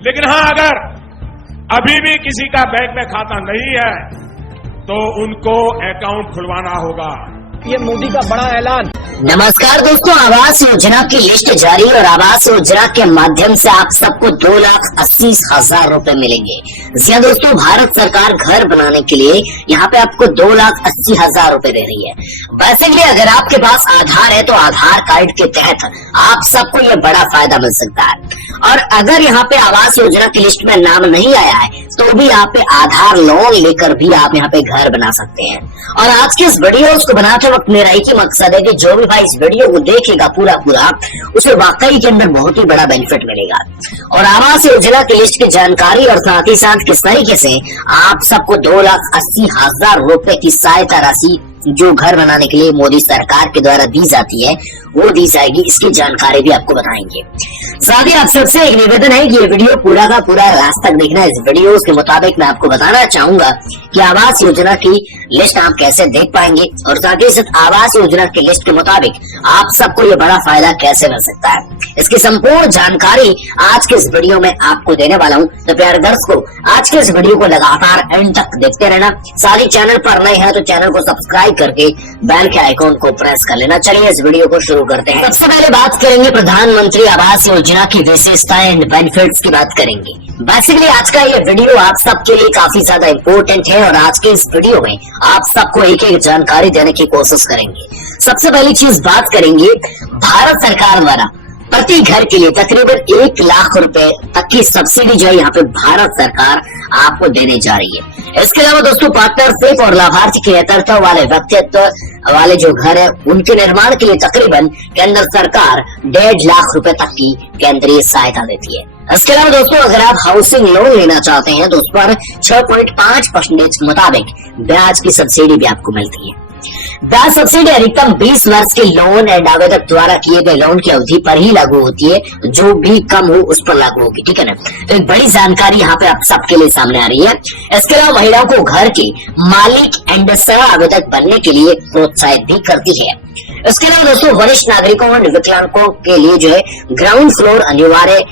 लेकिन हाँ, अगर अभी भी किसी का बैंक में खाता नहीं है तो उनको अकाउंट खुलवाना होगा। ये मोदी का बड़ा ऐलान। नमस्कार दोस्तों, आवास योजना की लिस्ट जारी और आवास योजना के माध्यम से आप सबको 2,80,000 रुपए मिलेंगे। जी हाँ दोस्तों, भारत सरकार घर बनाने के लिए यहाँ पे आपको 2,80,000 रुपए दे रही है। बेसिकली अगर आपके पास आधार है तो आधार कार्ड के तहत आप सबको ये बड़ा फायदा मिल सकता है। और अगर यहाँ पे आवास योजना की लिस्ट में नाम नहीं आया है तो भी यहाँ पे आधार लोन लेकर भी आप यहाँ पे घर बना सकते हैं। और आज के इस वीडियो को बनाते वक्त मेरा एक ही मकसद है कि जो भी भाई इस वीडियो को देखेगा पूरा उसे वाकई के अंदर बहुत ही बड़ा बेनिफिट मिलेगा। और आवास योजना की लिस्ट की जानकारी और साथ ही साथ किस तरीके से आप सबको 2,80,000 रुपए की सहायता राशि जो घर बनाने के लिए मोदी सरकार के द्वारा दी जाती है वो दी जाएगी, इसकी जानकारी भी आपको बताएंगे। साथ ही आप सबसे एक निवेदन है कि ये वीडियो पूरा का पूरा लास्ट तक देखना। इस वीडियो के मुताबिक मैं आपको बताना चाहूंगा कि आवास योजना की लिस्ट आप कैसे देख पाएंगे और साथ ही साथ आवास योजना की लिस्ट के मुताबिक आप सबको ये बड़ा फायदा कैसे मिल सकता है, इसकी संपूर्ण जानकारी आज के इस वीडियो में आपको देने वाला हूँ। तो प्यारे दर्शकों, आज के इस वीडियो को लगातार एंड तक देखते रहना। साथ ही चैनल पर नए हैं तो चैनल को सब्सक्राइब करके बेल के आइकॉन को प्रेस कर लेना। चलिए इस वीडियो को शुरू करते हैं। सबसे पहले बात करेंगे प्रधानमंत्री आवास योजना की विशेषताएं एंड बेनिफिट्स की बात करेंगे। बेसिकली आज का ये वीडियो आप सबके लिए काफी ज्यादा इम्पोर्टेंट है और आज के इस वीडियो में आप सबको एक एक जानकारी देने की कोशिश करेंगे। सबसे पहली चीज बात करेंगे भारत सरकार द्वारा प्रति घर के लिए तकरीबन 1 लाख रुपए तक की सब्सिडी जो है यहाँ पे भारत सरकार आपको देने जा रही है। इसके अलावा दोस्तों पार्टनरशिप और लाभार्थी के नेतृत्व वाले व्यक्तित्व वाले जो घर है उनके निर्माण के लिए तकरीबन केंद्र सरकार 1.5 लाख रुपए तक की केंद्रीय सहायता देती है। इसके अलावा दोस्तों अगर आप हाउसिंग लोन लेना चाहते हैं तो उस पर 6.5% के मुताबिक ब्याज की सब्सिडी भी आपको मिलती है। ब्याज सब्सिडी अधिकतम 20 वर्ष के लोन एंड आवेदक द्वारा किए गए लोन की अवधि पर ही लागू होती है, जो भी कम हो उस पर लागू होगी, ठीक है ना। तो एक बड़ी जानकारी यहाँ पे आप सबके लिए सामने आ रही है। इसके अलावा महिलाओं को घर के मालिक एंड सह आवेदक बनने के लिए प्रोत्साहित भी करती है। इसके अलावा दोस्तों वरिष्ठ नागरिकों और विकलांगों के लिए जो है ग्राउंड फ्लोर अनिवार्य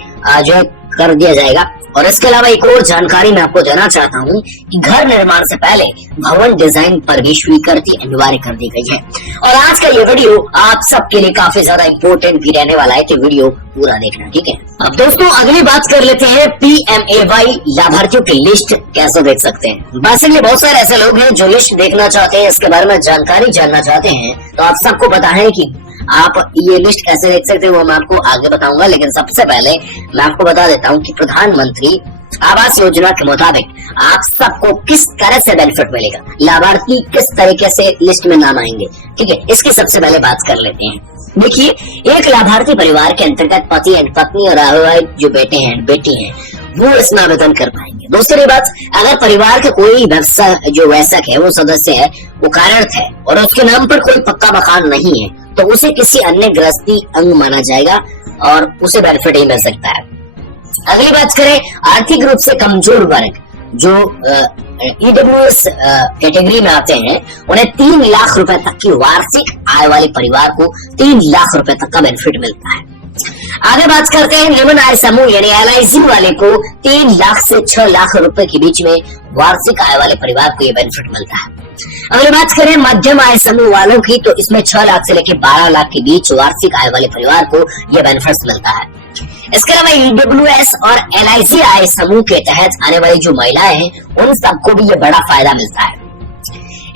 जो है कर दिया जाएगा। और इसके अलावा एक और जानकारी मैं आपको देना चाहता हूँ कि घर निर्माण से पहले भवन डिजाइन पर भी स्वीकृति अनिवार्य कर दी गई है। और आज का ये वीडियो आप सबके लिए काफी ज्यादा इम्पोर्टेंट भी रहने वाला है, तो वीडियो पूरा देखना, ठीक है। अब दोस्तों अगली बात कर लेते हैं PMAY लाभार्थियों की लिस्ट कैसे देख सकते हैं। बेसिकली बहुत सारे ऐसे लोग हैं जो लिस्ट देखना चाहते हैं, इसके बारे में जानकारी जानना चाहते हैं। तो आप सबको पता है कि आप ये लिस्ट कैसे देख सकते हो वो मैं आपको आगे बताऊंगा, लेकिन सबसे पहले मैं आपको बता देता हूँ कि प्रधानमंत्री आवास योजना के मुताबिक आप सबको किस तरह से बेनिफिट मिलेगा, लाभार्थी किस तरीके से लिस्ट में नाम आएंगे, ठीक है। इसकी सबसे पहले बात कर लेते हैं। देखिए, एक लाभार्थी परिवार के अंतर्गत पति एंड पत्नी और अविवाहित जो बेटे हैं बेटी हैं वो इसमें आवेदन कर पाएंगे। दूसरी बात, अगर परिवार का कोई जो वयस्क है वो सदस्य है वो कार्यरत है और उसके नाम पर कोई पक्का मकान नहीं है तो उसे किसी अन्य गृहस्थी अंग माना जाएगा और उसे बेनिफिट ही मिल सकता है। अगली बात करें आर्थिक रूप से कमजोर वर्ग जो EWS कैटेगरी में आते हैं, उन्हें 3 लाख रुपए तक की वार्षिक आय वाले परिवार को 3 लाख रुपए तक का बेनिफिट मिलता है। आगे बात करते हैं निम्न आय समूह यानी LIC वाले को 3 लाख से 6 लाख रुपए के बीच में वार्षिक आय वाले परिवार को ये बेनिफिट मिलता है। अगर बात करें मध्यम आय समूह वालों की तो इसमें 6 लाख से लेकर 12 लाख के बीच वार्षिक आय वाले परिवार को यह बेनिफिट मिलता है। इसके अलावा EWS और LIC आय समूह के तहत आने वाली जो महिलाएं हैं उन सबको भी ये बड़ा फायदा मिलता है।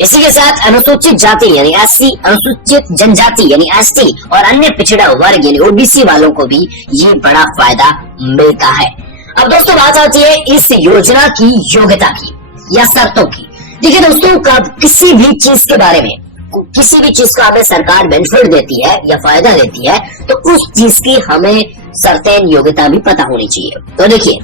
इसी के साथ अनुसूचित जाति यानी SC, अनुसूचित जनजाति यानी ST और अन्य पिछड़ा वर्ग यानी OBC वालों को भी ये बड़ा फायदा मिलता है। अब दोस्तों बात आती है इस योजना की योग्यता की या शर्तों की। देखिए दोस्तों, किसी भी चीज के बारे में किसी भी चीज का हमें सरकार बेनिफिट देती है या फायदा देती है तो उस चीज की हमें शर्तें योग्यता भी पता होनी चाहिए। तो देखिए,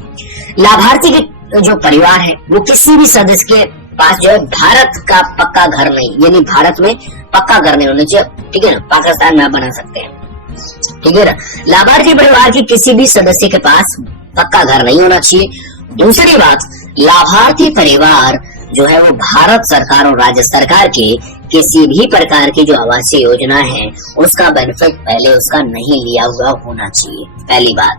लाभार्थी के जो परिवार है वो किसी भी सदस्य के पास जो है भारत का पक्का घर नहीं, यानी भारत में पक्का घर नहीं होना चाहिए, ठीक है ना। पाकिस्तान में आप बना सकते हैं, ठीक है ना। लाभार्थी परिवार के किसी भी सदस्य के पास पक्का घर नहीं होना चाहिए। दूसरी बात, लाभार्थी परिवार जो है वो भारत सरकार और राज्य सरकार के किसी भी प्रकार की जो आवासीय योजना है उसका बेनिफिट पहले उसका नहीं लिया हुआ होना चाहिए, पहली बात।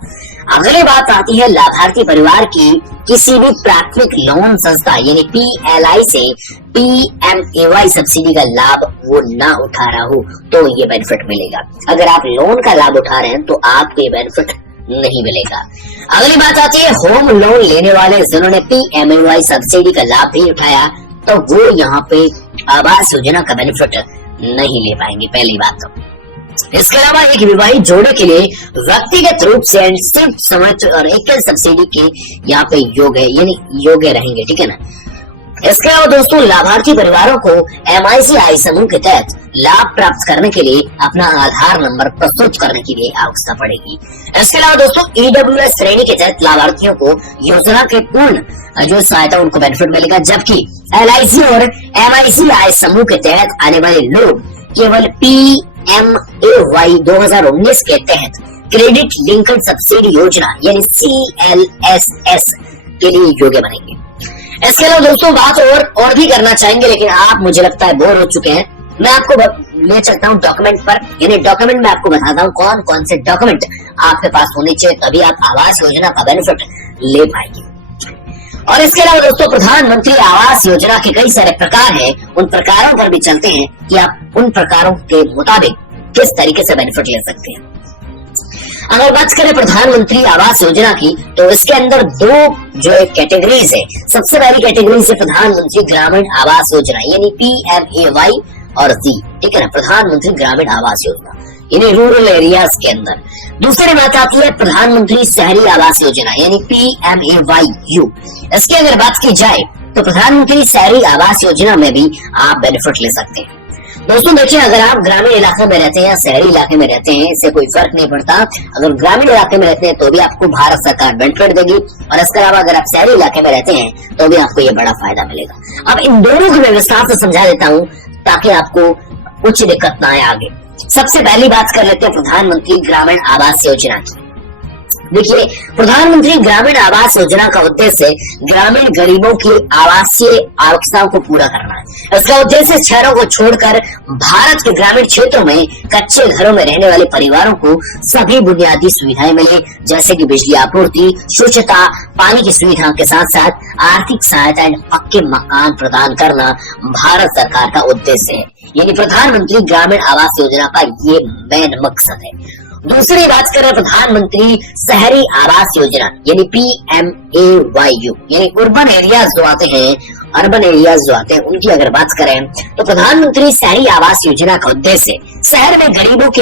अगली बात आती है लाभार्थी परिवार की किसी भी प्राथमिक लोन संस्था यानी PLI से PMAY सब्सिडी का लाभ वो ना उठा रहा हो तो ये बेनिफिट मिलेगा। अगर आप लोन का लाभ उठा रहे हैं तो आपको ये बेनिफिट नहीं मिलेगा। अगली बात आती है होम लोन लेने वाले जिन्होंने PMAY सब्सिडी का लाभ भी उठाया तो वो यहाँ पे आवास योजना का बेनिफिट नहीं ले पाएंगे, पहली बात तो। इसके अलावा एक विवाहित जोड़े के लिए व्यक्तिगत रूप से सिर्फ समर्थ और एकल सब्सिडी के यहाँ पे योग्य रहेंगे, ठीक है ना। इसके अलावा दोस्तों लाभार्थी परिवारों को MICI समूह के तहत लाभ प्राप्त करने के लिए अपना आधार नंबर प्रस्तुत करने की भी आवश्यकता पड़ेगी। इसके अलावा दोस्तों EWS श्रेणी के तहत लाभार्थियों को योजना के पूर्ण जो सहायता उनको बेनिफिट मिलेगा, जबकि LIC और MICI समूह के तहत आने वाले लोग केवल PMAY 2019 के तहत क्रेडिट लिंक्ड सब्सिडी योजना यानी CLSS के लिए योग्य बनेंगे। इसके अलावा दोस्तों बात और भी करना चाहेंगे, लेकिन आप मुझे लगता है बोर हो चुके हैं। मैं आपको ले चलता हूँ डॉक्यूमेंट पर, यानी डॉक्यूमेंट में आपको बताता हूँ कौन कौन से डॉक्यूमेंट आपके पास होने चाहिए, तभी आप आवास योजना का बेनिफिट ले पाएंगे। और इसके अलावा दोस्तों प्रधानमंत्री आवास योजना के कई सारे प्रकार हैं, उन प्रकारों पर भी चलते हैं कि आप उन प्रकारों के मुताबिक किस तरीके से बेनिफिट ले सकते हैं। अगर बात करें प्रधानमंत्री आवास योजना की तो इसके अंदर दो जो कैटेगरीज है। सबसे पहली कैटेगरी से प्रधानमंत्री ग्रामीण आवास योजना यानी PMAY और Z, ठीक है ना, प्रधानमंत्री ग्रामीण आवास योजना यानी रूरल एरियाज के अंदर। दूसरी बात आती है प्रधानमंत्री शहरी आवास योजना यानी PMAYU। इसकी अगर बात की जाए तो प्रधानमंत्री शहरी आवास योजना में भी आप बेनिफिट ले सकते हैं। दोस्तों देखिए, अगर आप ग्रामीण इलाके में रहते हैं या शहरी इलाके में रहते हैं इससे कोई फर्क नहीं पड़ता। अगर ग्रामीण इलाके में रहते हैं तो भी आपको भारत सरकार बेनिफिट देगी, और इसके अलावा अगर आप शहरी इलाके में रहते हैं तो भी आपको ये बड़ा फायदा मिलेगा। अब इन दोनों की व्यवस्था से समझा देता हूँ ताकि आपको कुछ दिक्कत ना आए आगे। सबसे पहली बात कर लेते हैं प्रधानमंत्री ग्रामीण आवास योजना की। देखिए, प्रधानमंत्री ग्रामीण आवास योजना का उद्देश्य ग्रामीण गरीबों की आवासीय आवश्यकताओं को पूरा करना है। इसका उद्देश्य शहरों को छोड़कर भारत के ग्रामीण क्षेत्रों में कच्चे घरों में रहने वाले परिवारों को सभी बुनियादी सुविधाएं मिले, जैसे कि बिजली आपूर्ति, स्वच्छता, पानी की सुविधा के साथ साथ आर्थिक सहायता एवं पक्के मकान प्रदान करना भारत सरकार का उद्देश्य है। यानी प्रधानमंत्री ग्रामीण आवास योजना का ये मेन मकसद है। दूसरी बात करें प्रधानमंत्री शहरी आवास योजना यानी PMAYU यानी अर्बन एरियाज जो आते हैं उनकी अगर बात करें तो प्रधानमंत्री शहरी आवास योजना का उद्देश्य शहर में गरीबों की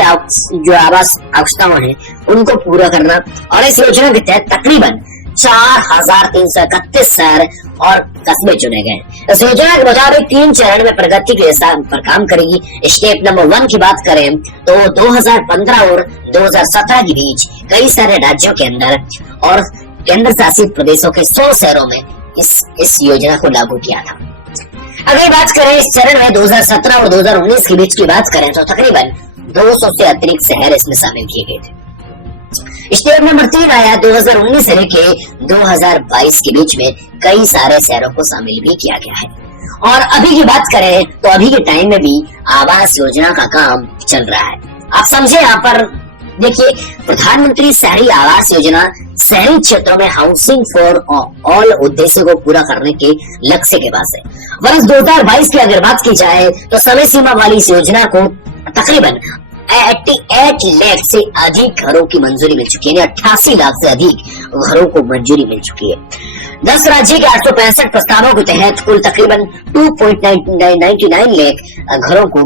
जो आवास आवश्यकताएं हैं उनको पूरा करना। और इस योजना के तहत तकरीबन 4331 शहर और कस्बे चुने गए। इस योजना के मुताबिक 3 चरण में प्रगति के हिसाब पर काम करेगी। स्टेप नंबर 1 की बात करें तो 2015 और 2017 के बीच कई सारे राज्यों के अंदर और केंद्र शासित प्रदेशों के 100 शहरों में इस योजना को लागू किया था। अगर बात करें इस चरण में 2017 और 2019 के बीच की बात करें तो तकरीबन 200 से अतिरिक्त शहर इसमें शामिल किए गए थे। स्टेप नंबर 3 आया 2019 से लेके 2022 के बीच में कई सारे शहरों को शामिल भी किया गया है। और अभी की बात करें तो अभी के टाइम में भी आवास योजना का काम चल रहा है। आप समझे, यहाँ पर देखिए प्रधानमंत्री शहरी आवास योजना शहरी क्षेत्रों में हाउसिंग फॉर ऑल उद्देश्य को पूरा करने के लक्ष्य के पास है। वर्ष 2022 की अगर बात की जाए तो समय सीमा वाली इस योजना को तकरीबन 88 लाख से अधिक घरों की मंजूरी मिल चुकी है, 88 लाख से अधिक घरों को मंजूरी मिल चुकी है। 10 राज्य के 865 प्रस्तावों के तहत कुल तकरीबन 2.99 लाख घरों को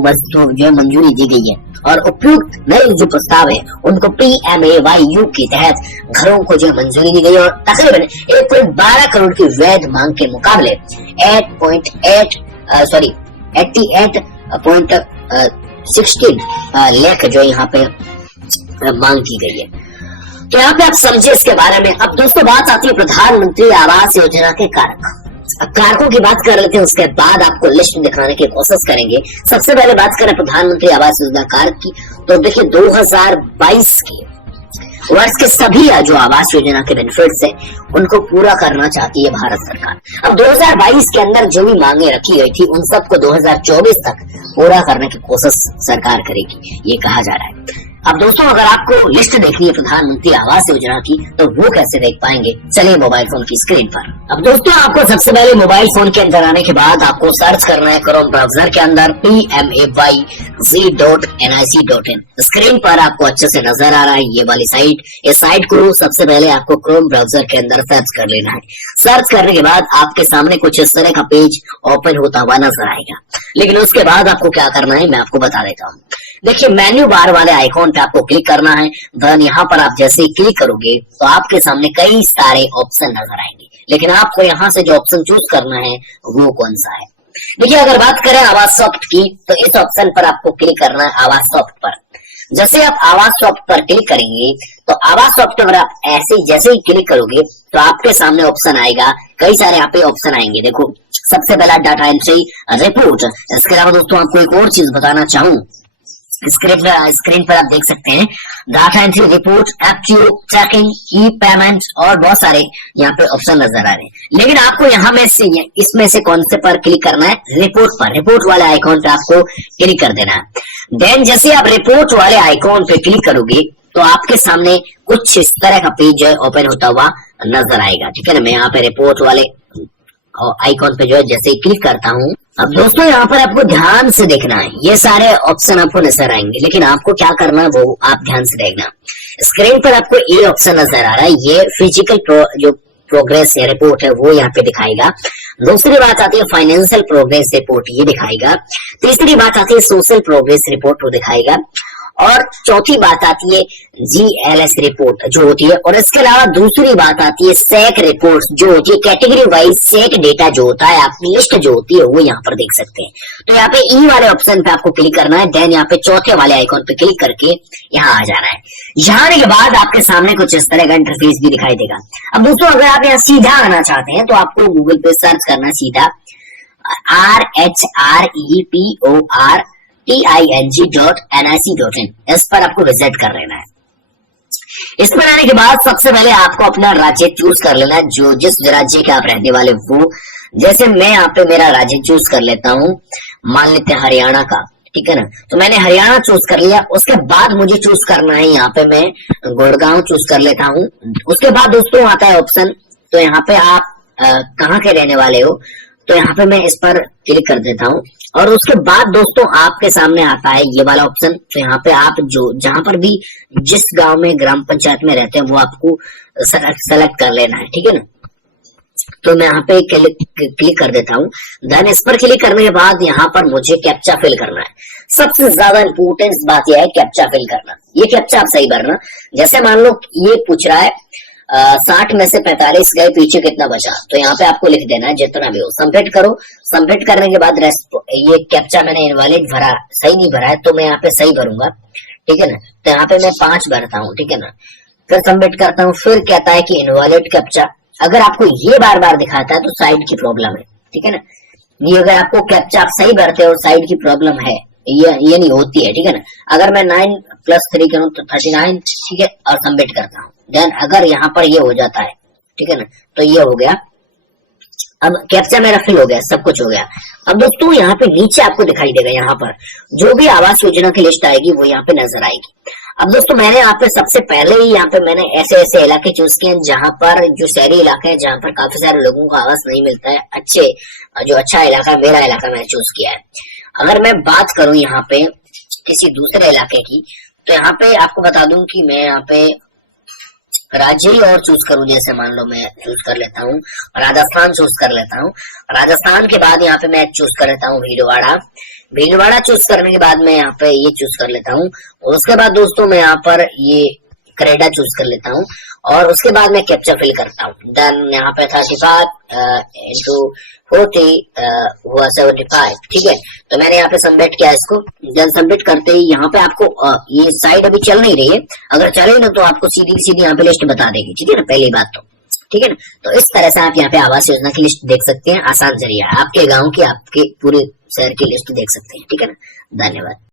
मंजूरी दी गई है। और उपयुक्त नए जो प्रस्ताव है उनको PMAYU के तहत घरों को जो मंजूरी दी गई और तकरीबन 1.12 करोड़ की वैध मांग के मुकाबले 88.16 लाख जो यहाँ पे मांग की गई है। तो यहाँ पे आप समझे इसके बारे में। अब दोस्तों बात आती है प्रधानमंत्री आवास योजना के कारक। अब कारकों की बात कर लेते हैं, उसके बाद आपको लिस्ट दिखाने की कोशिश करेंगे। सबसे पहले बात करें प्रधानमंत्री आवास योजना कारक की तो देखिए 2022 की वर्ष के सभी जो आवास योजना के बेनिफिट्स है उनको पूरा करना चाहती है भारत सरकार। अब 2022 के अंदर जो भी मांगे रखी गई थी उन सबको 2024 तक पूरा करने की कोशिश सरकार करेगी, ये कहा जा रहा है। अब दोस्तों अगर आपको लिस्ट देखनी है प्रधानमंत्री आवास योजना की तो वो कैसे देख पाएंगे, चलिए मोबाइल फोन की स्क्रीन पर। अब दोस्तों आपको सबसे पहले मोबाइल फोन के अंदर आने के बाद आपको सर्च करना है क्रोम ब्राउजर के अंदर PMAYZ.nic.in। स्क्रीन पर आपको अच्छे से नजर आ रहा है ये वाली साइट। इस साइट को सबसे पहले आपको क्रोम ब्राउजर के अंदर सर्च कर लेना है। सर्च करने के बाद आपके सामने कुछ इस तरह का पेज ओपन होता हुआ नजर आएगा, लेकिन उसके बाद आपको क्या करना है मैं आपको बता देता हूँ। देखिए मेन्यू बार वाले आइकॉन पे आपको क्लिक करना है। देन यहाँ पर आप जैसे ही क्लिक करोगे तो आपके सामने कई सारे ऑप्शन नजर आएंगे, लेकिन आपको यहाँ से जो ऑप्शन चूज करना है वो कौन सा है। देखिए अगर बात करें आवास सॉफ्ट की तो इस ऑप्शन पर आपको क्लिक करना है आवास सॉफ्ट पर। जैसे आप आवास सॉफ्ट पर क्लिक करेंगे तो आवास सॉफ्ट पर आप ऐसे जैसे ही क्लिक करोगे तो आपके सामने ऑप्शन आएगा, कई सारे यहाँ पे ऑप्शन आएंगे। देखो सबसे पहला डाटा एंट्री रिपोर्ट। इसके अलावा दोस्तों आपको एक और चीज बताना चाहूँ, स्क्रीन पर आप देख सकते हैं data entry report, FTO, tracking, e payment और बहुत सारे यहाँ पे ऑप्शन नजर आ रहे हैं। लेकिन आपको यहाँ में से इसमें से कौन से पर क्लिक करना है, रिपोर्ट पर। रिपोर्ट वाले आइकॉन पे आपको क्लिक कर देना है। देन जैसे आप रिपोर्ट वाले आइकॉन पे क्लिक करोगे तो आपके सामने कुछ इस तरह का पेज ओपन होता हुआ नजर आएगा। ठीक है ना, मैं यहाँ पे रिपोर्ट वाले आइकॉन पे जो है जैसे क्लिक करता हूँ। अब दोस्तों यहाँ पर आपको ध्यान से देखना है, ये सारे ऑप्शन आपको नजर आएंगे, लेकिन आपको क्या करना है वो आप ध्यान से देखना। स्क्रीन पर आपको ये ऑप्शन नजर आ रहा है, ये फिजिकल जो प्रोग्रेस या रिपोर्ट है वो यहाँ पे दिखाएगा। दूसरी बात आती है फाइनेंशियल प्रोग्रेस रिपोर्ट, ये दिखाएगा। तीसरी बात आती है सोशल प्रोग्रेस रिपोर्ट, वो दिखाएगा। और चौथी बात आती है GLS रिपोर्ट जो होती है। और इसके अलावा दूसरी बात आती है सेक रिपोर्ट जो होती है, कैटेगरी वाइज सेक डेटा जो होता है, आपकी लिस्ट जो होती है वो यहाँ पर देख सकते हैं। तो यहाँ पे ई वाले ऑप्शन पे आपको क्लिक करना है। देन यहाँ पे चौथे वाले आइकॉन पे क्लिक करके यहाँ आ जाना है। यहाँ आने के बाद आपके सामने कुछ इस तरह का इंटरफेस भी दिखाई देगा। अब दोस्तों अगर आप यहाँ सीधा आना चाहते हैं तो आपको गूगल पे सर्च करना है सीधा RHREPORTING.nic.in। इस पर आपको विजिट कर लेना है। इस पर आने के बाद सबसे पहले आपको अपना राज्य चूज कर लेना है, जो जिस राज्य के आप रहने वाले वो। जैसे मैं यहाँ पे मेरा राज्य चूज कर लेता हूँ, मान लेते हैं हरियाणा का, ठीक है ना। तो मैंने हरियाणा चूज कर लिया। उसके बाद मुझे चूज करना है, यहाँ पे मैं गुड़गांव चूज कर लेता हूँ। उसके बाद दोस्तों आता है ऑप्शन, तो यहाँ पे आप कहाँ के रहने वाले हो, तो यहाँ पे मैं इस पर क्लिक कर देता हूँ। और उसके बाद दोस्तों आपके सामने आता है ये वाला ऑप्शन। तो यहाँ पे आप जो जहां पर भी जिस गांव में ग्राम पंचायत में रहते हैं वो आपको सेलेक्ट कर लेना है, ठीक है ना। तो मैं यहाँ पे क्लिक कर देता हूँ। देन इस पर क्लिक करने के बाद यहाँ पर मुझे कैप्चा फिल करना है। सबसे ज्यादा इंपोर्टेंट बात यह है कैप्चा फिल करना। ये कैप्चा आप सही भरना। जैसे मान लो ये पूछ रहा है 60 में से 45 गए, पीछे कितना बचा, तो यहाँ पे आपको लिख देना है जितना भी हो। सबमिट करो। सबमिट करने के बाद ये कैप्चा मैंने इनवैलिड भरा, सही नहीं भरा है, तो मैं यहाँ पे सही भरूंगा, ठीक है ना। तो यहाँ पे मैं 5 भरता हूँ, ठीक है ना। फिर सबमिट करता हूँ। फिर कहता है कि इनवैलिड कैप्चा। अगर आपको ये बार बार दिखाता है तो साइड की प्रॉब्लम है, ठीक है ना। ये अगर आपको कैप्चा आप सही भरते हो, साइड की प्रॉब्लम है, ये नहीं होती है, ठीक है ना। अगर मैं 9 + 3 करूँ तो 39, ठीक है, और सबमिट करता हूँ। देन अगर यहाँ पर ये हो जाता है, ठीक है ना, तो ये हो गया। अब कैप्चा मेरा फिल हो गया, सब कुछ हो गया। अब दोस्तों यहाँ पे नीचे आपको दिखाई देगा, यहाँ पर जो भी आवास योजना की लिस्ट आएगी वो यहाँ पे नजर आएगी। अब दोस्तों मैंने यहाँ पे सबसे पहले ही यहाँ पे मैंने ऐसे इलाके चूज किए जहां पर जो शहरी इलाके हैं, जहां पर काफी सारे लोगों को आवास नहीं मिलता है। जो अच्छा इलाका, मेरा इलाका मैंने चूज किया है। अगर मैं बात करूं यहाँ पे किसी दूसरे इलाके की, तो यहाँ पे आपको बता दूं कि मैं यहाँ पे राज्य ही और चूज करूं। जैसे मान लो मैं चूज कर लेता हूँ राजस्थान, चूज कर लेता हूँ राजस्थान। के बाद यहाँ पे मैं चूज कर लेता हूँ भीलवाड़ा चूज करने के बाद मैं यहाँ पे ये चूज कर लेता हूँ। और उसके बाद दोस्तों मैं यहाँ पर ये करेडा चूज कर लेता हूँ। और उसके बाद मैं कैप्चा फिल करता हूँ। देन यहाँ पे 35 × 40 हुआ 75, ठीक है। तो मैंने यहाँ पे सबमिट किया इसको। देन सबमिट करते ही यहाँ पे आपको ये साइड अभी चल नहीं रही है, अगर चले ना तो आपको सीधी यहाँ पे लिस्ट बता देगी, ठीक है ना, पहली बात तो, ठीक है ना। तो इस तरह से आप यहाँ पे आवास योजना की लिस्ट देख सकते हैं। आसान जरिया, आपके गाँव की, आपके पूरे शहर की लिस्ट देख सकते हैं, ठीक है ना। धन्यवाद।